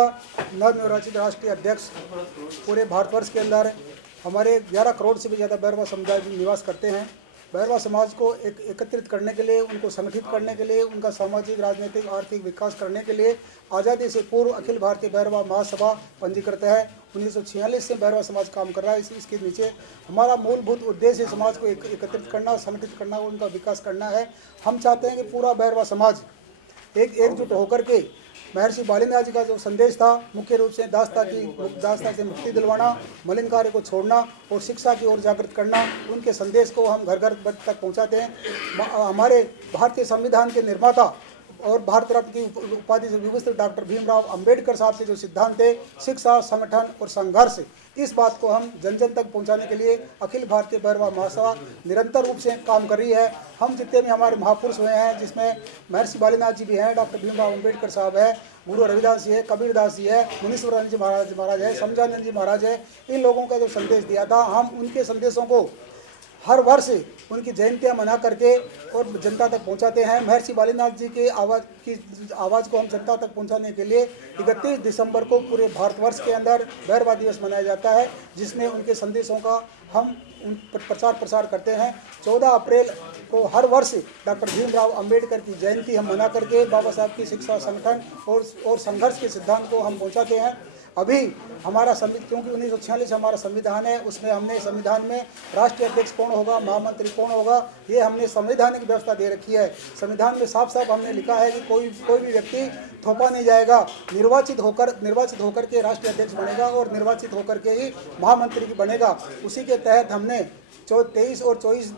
नवनिर्वाचित राष्ट्रीय अध्यक्ष पूरे भारतवर्ष के अंदर हमारे 11 करोड़ से भी ज़्यादा बैरवा समुदाय निवास करते हैं। बैरवा समाज को एकत्रित करने के लिए, उनको संगठित करने के लिए, उनका सामाजिक, राजनीतिक, आर्थिक विकास करने के लिए आज़ादी से पूर्व अखिल भारतीय बैरवा महासभा पंजीकृत है। 1946 से बैरवा समाज काम कर रहा है। इसके नीचे हमारा मूलभूत उद्देश्य समाज को एकत्रित करना, संगठित करना, उनका विकास करना है। हम चाहते हैं कि पूरा बैरवा समाज एकजुट होकर के महर्षि बालिनाथ जी का जो संदेश था, मुख्य रूप से दासता से मुक्ति दिलवाना, मलिन कार्य को छोड़ना और शिक्षा की ओर जागृत करना, उनके संदेश को हम घर घर तक पहुंचाते हैं। हमारे भारतीय संविधान के निर्माता और भारत रत्न की उपाधि से विभूषित डॉक्टर भीमराव अंबेडकर साहब के जो सिद्धांत थे, शिक्षा, संगठन और संघर्ष, इस बात को हम जन जन तक पहुंचाने के लिए अखिल भारतीय बैरवा महासभा निरंतर रूप से काम कर रही है। हम जितने भी हमारे महापुरुष हुए हैं, जिसमें महर्षि बालिनाथ जी भी हैं, डॉक्टर भीमराव अंबेडकर साहब है, गुरु रविदास जी है, कबीरदास जी है, मुनीश्वरानंद जी महाराज है, समझानंद जी महाराज है, इन लोगों का जो संदेश दिया था, हम उनके संदेशों को हर वर्ष उनकी जयंतियां मना करके और जनता तक पहुंचाते हैं। महर्षि बालिनाथ जी के आवाज़ को हम जनता तक पहुंचाने के लिए 31 दिसंबर को पूरे भारतवर्ष के अंदर बैरवा दिवस मनाया जाता है, जिसमें उनके संदेशों का हम प्रचार प्रसार करते हैं। 14 अप्रैल को हर वर्ष डॉक्टर भीमराव अंबेडकर की जयंती हम मना करके बाबा साहब की शिक्षा, संगठन और संघर्ष के सिद्धांत को हम पहुंचाते हैं। अभी हमारा क्योंकि 1946 हमारा संविधान है, उसमें हमने संविधान में राष्ट्रीय अध्यक्ष कौन होगा, महामंत्री कौन होगा, ये हमने संवैधानिक व्यवस्था दे रखी है। संविधान में साफ साफ हमने लिखा है कि कोई भी व्यक्ति थोपा नहीं जाएगा, निर्वाचित होकर के राष्ट्रीय अध्यक्ष बनेगा और निर्वाचित होकर के ही महामंत्री बनेगा। उसी के तहत हमने 23 और 24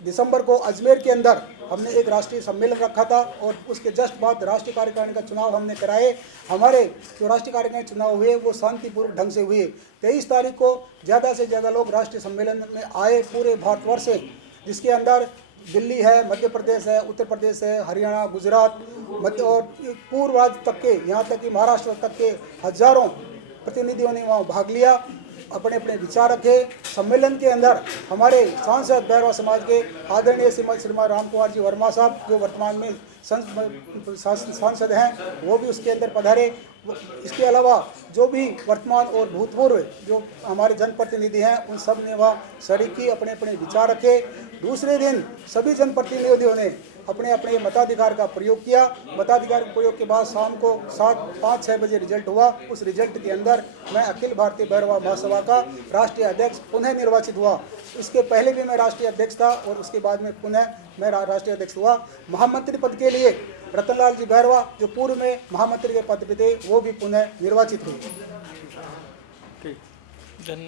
दिसंबर को अजमेर के अंदर हमने एक राष्ट्रीय सम्मेलन रखा था और उसके जस्ट बाद राष्ट्रीय कार्यकारिणी का चुनाव हमने कराए। हमारे जो राष्ट्रीय कार्यकारिणी चुनाव हुए वो शांतिपूर्वक ढंग से हुए। 23 तारीख को ज़्यादा से ज़्यादा लोग राष्ट्रीय सम्मेलन में आए पूरे भारतवर्ष से, जिसके अंदर दिल्ली है, मध्य प्रदेश है, उत्तर प्रदेश है, हरियाणा, गुजरात, मध्य और पूर्व राज्य तक के, यहाँ तक कि महाराष्ट्र तक के हजारों प्रतिनिधियों ने वहाँ भाग लिया, अपने अपने विचार रखे। सम्मेलन के अंदर हमारे सांसद बैरवा समाज के आदरणीय श्रीमान राम कुमार जी वर्मा साहब, जो वर्तमान में सांसद हैं, वो भी उसके अंदर पधारे। इसके अलावा जो भी वर्तमान और भूतपूर्व जो हमारे जनप्रतिनिधि हैं, उन सब ने वहाँ शरीक की, अपने अपने विचार रखे। दूसरे दिन सभी जनप्रतिनिधियों ने अपने अपने मताधिकार का प्रयोग किया। मताधिकार के प्रयोग के बाद शाम को 5-6 बजे रिजल्ट हुआ। उस रिजल्ट के अंदर मैं अखिल भारतीय बैरवा महासभा का राष्ट्रीय अध्यक्ष पुनः निर्वाचित हुआ। इसके पहले भी मैं राष्ट्रीय अध्यक्ष था और उसके बाद में पुनः मैं राष्ट्रीय अध्यक्ष हुआ। महामंत्री पद के लिए रतनलाल जी बैरवा, जो पूर्व में महामंत्री के पद पे थे, वो भी पुनः निर्वाचित हुए।